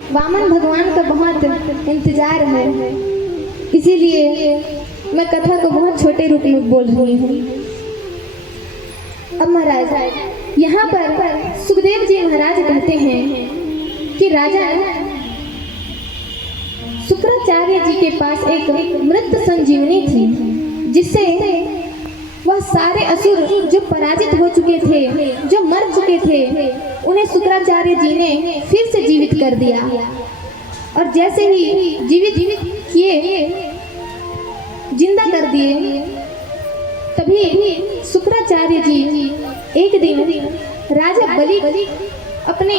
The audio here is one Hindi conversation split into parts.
वामन भगवान का बहुत इंतजार है, इसीलिए मैं कथा को बहुत छोटे रूप में बोल रही हूँ। अब महाराज यहाँ पर सुखदेव जी महाराज कहते हैं कि राजा शुक्राचार्य जी के पास एक मृत संजीवनी थी, जिससे वह सारे असुर जो पराजित हो चुके थे, जो मर चुके थे, उन्हें शुक्राचार्य जी ने फिर से जीवित कर दिया। और जैसे ही जीवित किए, जिंदा कर दिए, तभी शुक्राचार्य जी एक दिन राजा बलि अपने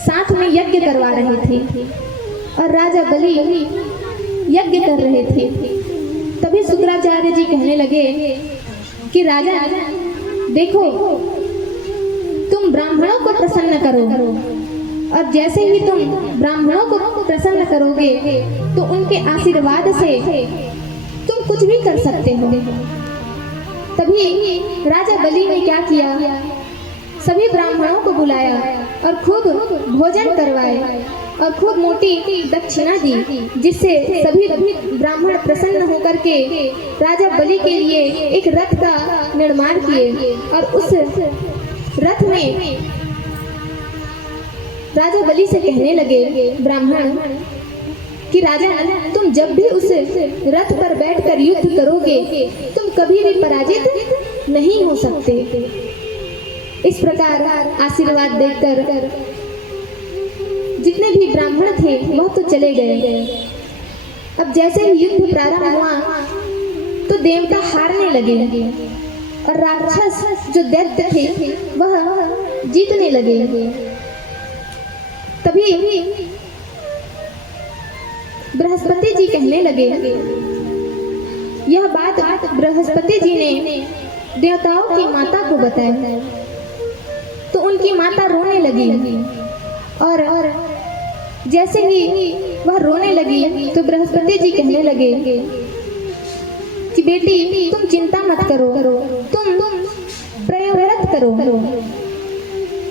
साथ में यज्ञ करवा रहे थे और राजा बलि यज्ञ कर रहे थे। तभी शुक्राचार्य जी कहने लगे कि राजा देखो, तुम ब्राह्मणों को प्रसन्न करो, और जैसे ही तुम ब्राह्मणों को प्रसन्न करोगे तो उनके आशीर्वाद से तुम कुछ भी कर सकते हो। तभी राजा बलि ने क्या किया, सभी ब्राह्मणों को बुलाया और खूब भोजन करवाए और खूब मोटी दक्षिणा दी, जिससे सभी ब्राह्मण प्रसन्न होकर के राजा बलि के लिए एक रथ का निर्माण किए। और उस रथ में राजा बलि से कहने लगे ब्राह्मण कि राजा, तुम जब भी उस रथ पर बैठकर युद्ध करोगे, तुम कभी भी पराजित नहीं हो सकते। इस प्रकार आशीर्वाद देकर जितने भी ब्राह्मण थे वह तो चले गए। अब जैसे ही युद्ध प्रारंभ हुआ तो देवता हारने लगे और राक्षस जो दैत्य थे वह जीतने लगे। तभी बृहस्पति जी कहने लगे, यह बात बृहस्पति जी ने देवताओं की माता को बताया तो उनकी माता रोने लगी। और जैसे ही वह रोने लगी तो बृहस्पति जी कहने लगे कि बेटी, तुम चिंता मत करो, तुम प्रयत्न करो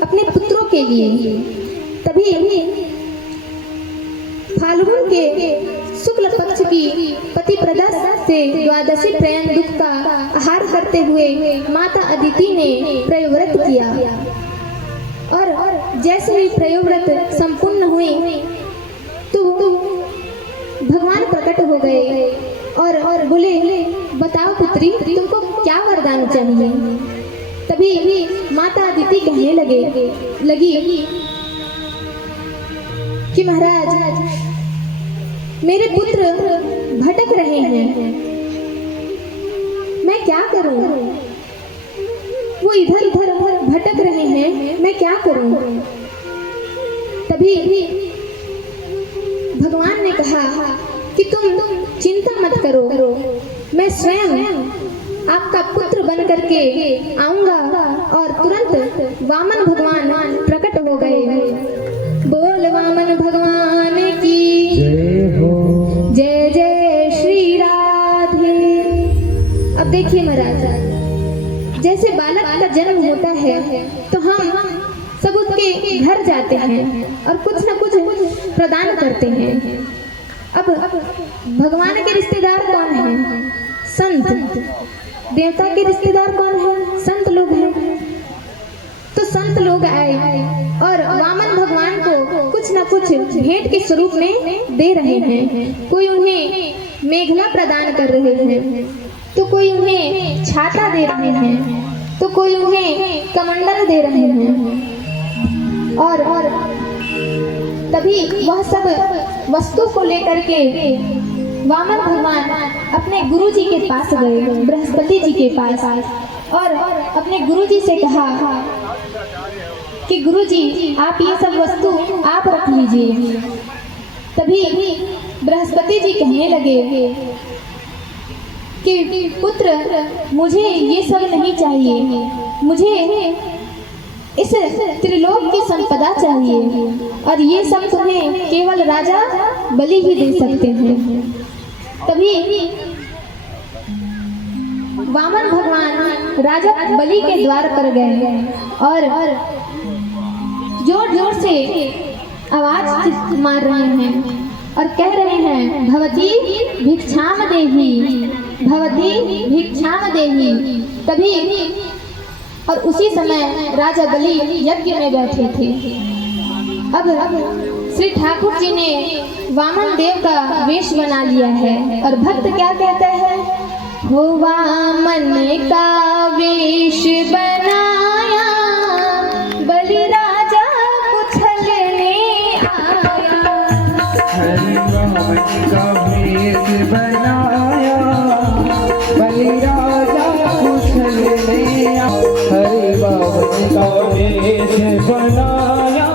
अपने पुत्रों के लिए। तभी फाल्गुन के शुक्ल पक्ष की प्रतिप्रदा से द्वादशी प्रयन दुख का आहार करते हुए माता अदिति ने प्रयोव्रत किया। और जैसे ही प्रयोव्रत संपूर्ण हुई तो भगवान प्रकट हो गए और बोले, बताओ पुत्री, तुमको क्या वरदान चाहिए। तभी माता अदिति कहने लगी कि महाराज, मेरे पुत्र भटक रहे हैं, मैं क्या करूं? वो इधर उधर भटक रहे हैं, मैं क्या करूं? तभी भगवान ने कहा कि तुम चिंता मत करो, मैं स्वयं आपका पुत्र बन करके आऊंगा। और तुरंत वामन भगवान प्रकट हो गए। बोल वामन भगवान की जय हो, जय जय श्री राधे। अब देखिए महाराज, जैसे बालक का जन्म होता है तो हम सब उसके घर जाते हैं और कुछ न कुछ प्रदान करते हैं। अब भगवान के रिश्तेदार कौन हैं? संत। देवता के रिश्तेदार कौन हैं? संत लोग हैं। तो संत लोग आए और वामन भगवान को कुछ न कुछ भेंट के स्वरूप में दे रहे हैं। कोई उन्हें मेघला प्रदान कर रहे हैं, तो कोई उन्हें छाता दे रहे हैं, तो कोई उन्हें कमंडल दे रहे हैं। और तभी वह सब वस्तु को लेकर के वामन भगवान अपने गुरु जी के पास गए, बृहस्पति जी के पास, और अपने गुरु जी से कहा कि गुरु जी, आप ये सब वस्तु आप रख लीजिए। तभी बृहस्पति जी कहने लगे कि पुत्र मुझे ये सब नहीं चाहिए, मुझे इस त्रिलोक की संपदा चाहिए और ये सब तुम्हें केवल राजा बलि ही दे सकते हैं। तभी वामन भगवान राजा बलि के द्वार पर गए और जोर जोर से आवाज मार रहे हैं और कह रहे हैं, भवती भिक्षाम देहि, भवती भिक्षाम देहि। तभी और उसी समय राजा बलि यज्ञ में बैठे थे। अब श्री ठाकुर जी ने वामन देव का वेश बना लिया है और भक्त क्या कहते हैं, हो वामन का वेश बनाया, बलि राजा उछलने आया। हरि वामन का वेश बनाया, बलि राजा उछलने आया। हरि वामन का वेश बनाया,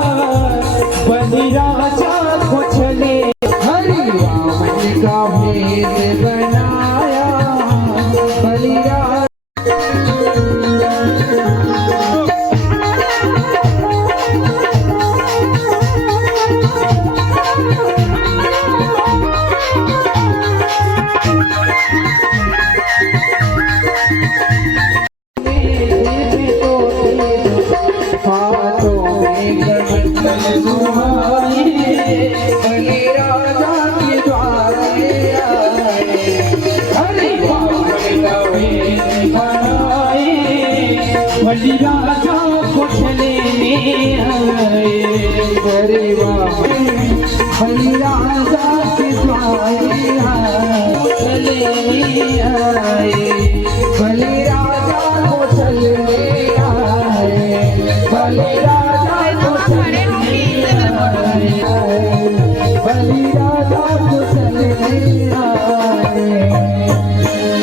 बलि राजा उछले। हरि वामन का वेश बनाया, बलि राजा। बलि राजा उछलने आए, बलि राजा के द्वारे आए, उछलने आए, बलि राजा उछलने आए, बलि राजा उछलने आए, बलि राजा उछलने आए।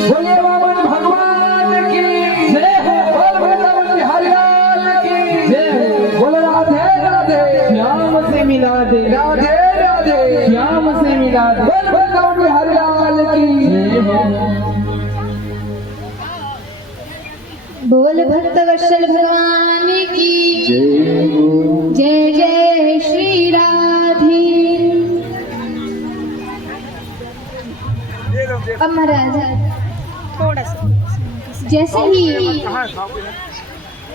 बोले वामन भगवान की जय हो, बोल बिहारी लाल की जय हो, बोल राधे राधे, श्याम से मिला दे, राधे राधे, श्याम से मिला दे, बोल बिहारी लाल की जय हो। बोल भक्त वत्सल भगवान की जय हो। जय जय श्री राधे। अब महाराज जैसे ही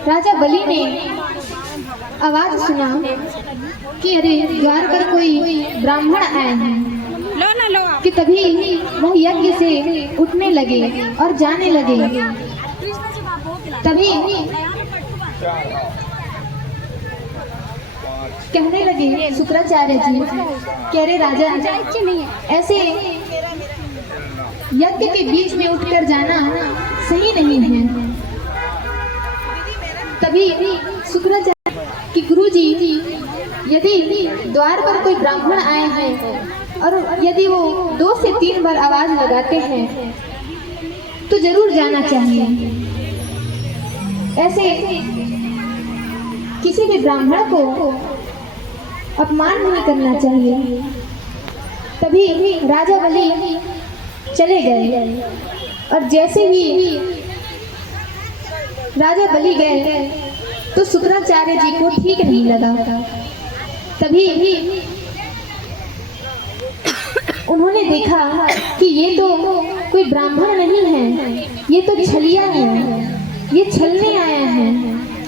राजा बलि ने आवाज सुना कि अरे द्वार पर कोई ब्राह्मण आए हैं, कि तभी वह यज्ञ से उठने लगे और जाने लगे। तभी कहने लगे शुक्राचार्य जी, कह रहे राजा ऐसे यज्ञ के बीच में उठकर जाना सही नहीं है। तभी शुक्राचार्य कि गुरुजी, यदि द्वार पर कोई ब्राह्मण आए हैं और यदि वो 2 से 3 बार आवाज लगाते हैं तो जरूर जाना चाहिए। ऐसे किसी भी ब्राह्मण को अपमान नहीं करना चाहिए। तभी राजा बलि चले गए और जैसे ही राजा बलि गए तो शुक्राचार्य जी को ठीक नहीं लगा। तभी उन्होंने देखा कि ये तो कोई ब्राह्मण नहीं है, ये तो छलिया है, ये छलने आया है,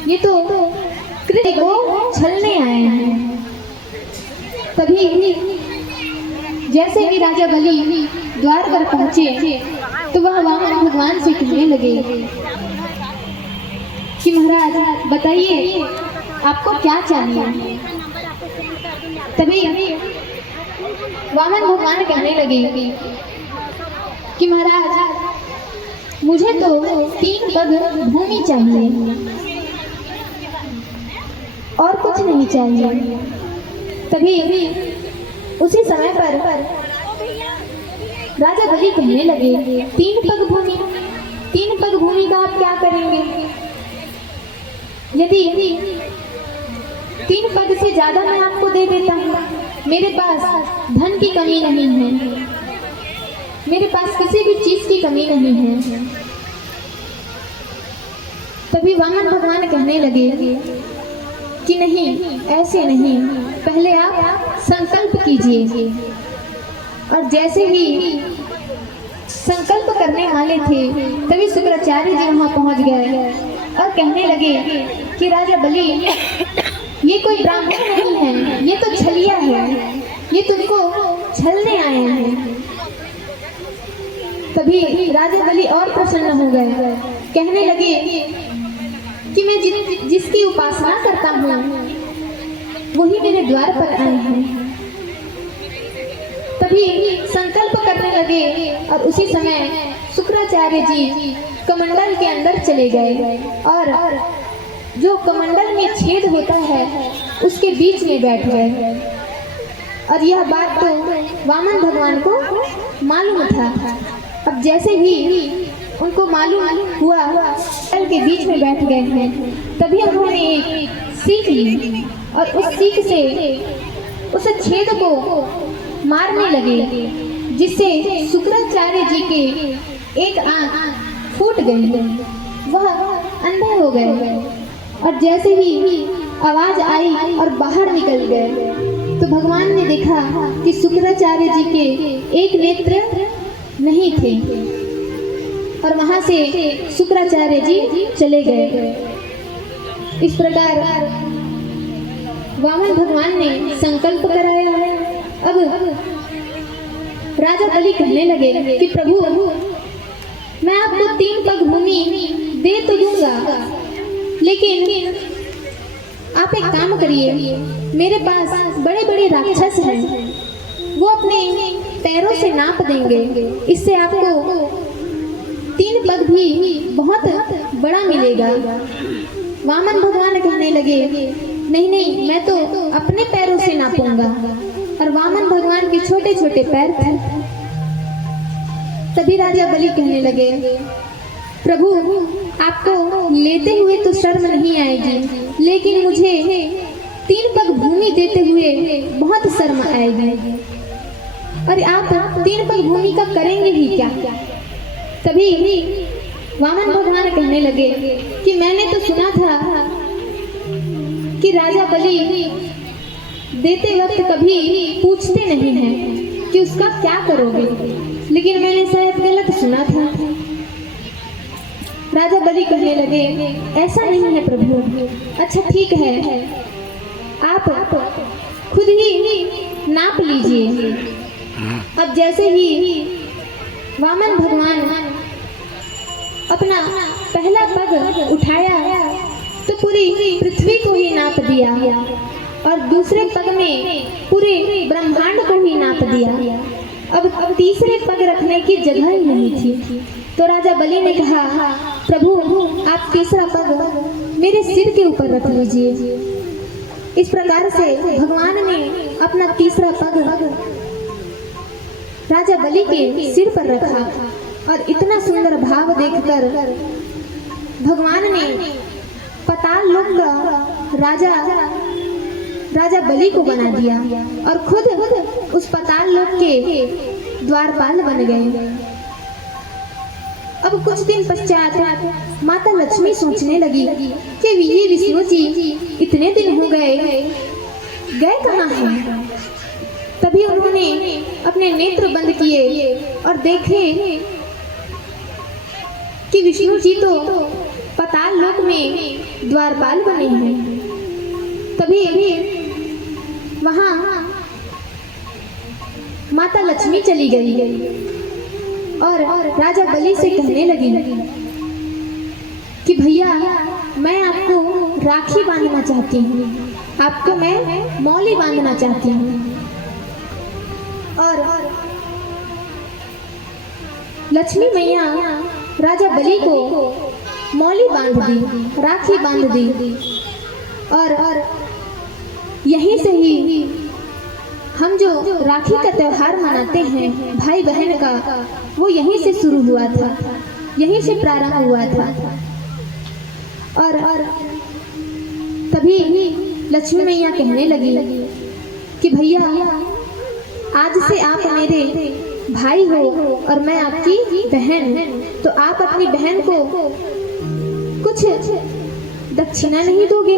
ये तो कृष्ण को छलने आया है। तभी जैसे ही राजा बलि द्वार पर पहुंचे तो वह वामन भगवान से कहने लगे कि महाराज बताइए आपको क्या चाहिए। तभी वामन भगवान कहने लगे कि महाराज मुझे तो 3 पग भूमि चाहिए और कुछ नहीं चाहिए। तभी उसी समय पर राजा बलि कहने लगे 3 पग भूमि, 3 पग भूमि का आप क्या करेंगे? यदि 3 पग से ज्यादा मैं आपको दे देता हूँ, मेरे पास धन की कमी नहीं है। मेरे पास किसी भी चीज की कमी नहीं है। तभी वामन भगवान कहने लगे कि नहीं, ऐसे नहीं, पहले आप संकल्प कीजिए। और जैसे ही संकल्प करने वाले थे तभी शुक्राचार्य जी वहां पहुंच गए और कहने लगे कि राजा बलि, ये कोई ब्राह्मण नहीं है, ये तो छलिया है, ये तुमको छलने आए हैं। तभी राजा बलि और प्रसन्न हो गए, कहने लगे कि मैं जिसकी उपासना करता हूँ वही मेरे द्वार पर आए हैं। तभी संकल्प करने लगे और उसी समय शुक्राचार्य जी कमंडल के अंदर चले गए और जो कमंडल में छेद होता है उसके बीच में बैठ गए। और यह बात तो वामन भगवान को मालूम था। अब जैसे ही उनको मालूम हुआ कमंडल के बीच में बैठ गए हैं, तभी उन्होंने एक सीख ली और उस सीख से उस छेद को मारने लगे, जिससे शुक्राचार्य जी के एक आंख फूट गई, वह अंधे हो गए। और जैसे ही आवाज आई और बाहर निकल गए तो भगवान ने देखा कि शुक्राचार्य जी के एक नेत्र नहीं थे और वहां से शुक्राचार्य जी चले गए। इस प्रकार वामन भगवान ने संकल्प कराया। अब राजा बलि कहने लगे कि प्रभु, मैं आपको 3 पग भूमि दे तो दूंगा, लेकिन आप एक काम करिए, मेरे पास बड़े बड़े राक्षस हैं, वो अपने पैरों से नाप देंगे, इससे आपको 3 पग भी बहुत बड़ा मिलेगा। वामन भगवान कहने लगे नहीं नहीं, मैं तो अपने पैरों से नापूंगा। और वामन भगवान के छोटे छोटे पैर थे। तभी राजा बलि कहने लगे, प्रभु आपको लेते हुए तो शर्म नहीं आएगी, लेकिन मुझे 3 पग भूमि देते हुए बहुत शर्म आएगी। और आप 3 पग भूमि का करेंगे ही क्या? तभी वामन भगवान कहने लगे कि मैंने तो सुना था कि राजा बलि देते वक्त कभी पूछते नहीं हैं कि उसका क्या करोगे, लेकिन मैंने शायद गलत सुना था। राजा बलि कहने लगे ऐसा नहीं है प्रभु। अच्छा ठीक है, आप खुद ही नाप लीजिए। अब जैसे ही वामन भगवान अपना पहला पग उठाया तो पूरी पृथ्वी को ही नाप दिया और दूसरे पग में पूरे ब्रह्मांड को ही नाप दिया। अब तीसरे पग रखने की जगह ही नहीं थी। तो राजा बलि ने कहा, प्रभु आप तीसरा पग मेरे सिर के ऊपर रख लीजिए। इस प्रकार से भगवान ने अपना तीसरा पग राजा बलि के सिर पर रखा और इतना सुंदर भाव देखकर भगवान ने पाताल लोक का राजा बलि को बना दिया और खुद उस पाताल लोक के द्वारपाल बन गए। अब कुछ दिन पश्चात माता लक्ष्मी सोचने लगी कि ये विष्णु जी इतने दिन हो गए कहाँ हैं? तभी उन्होंने अपने नेत्र बंद किए और देखे कि विष्णु जी तो पाताल लोक में द्वारपाल बने हैं। तभी वहां माता लक्ष्मी चली गई और राजा बलि से कहने लगी कि भैया मैं आपको राखी बांधना चाहती हूँ, आपको मैं मौली बांधना चाहती हूँ। और लक्ष्मी मैया राजा बलि को मौली बांध दी, राखी बांध दी। और यहीं से ही हम जो राखी का त्योहार मनाते हैं भाई बहन का, वो यहीं से शुरू हुआ था, यहीं से प्रारंभ हुआ था। और तभी लक्ष्मी मैया कहने लगी कि भैया आज से आप मेरे भाई हो और मैं आपकी बहन, तो आप अपनी बहन को कुछ दक्षिणा नहीं दोगे?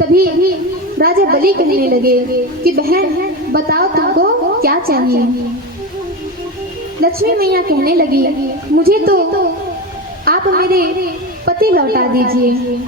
तभी राजा बलि कहने लगे कि बहन बताओ तुमको क्या चाहिए। लक्ष्मी मैया कहने लगी मुझे तो आप मेरे पति लौटा दीजिए।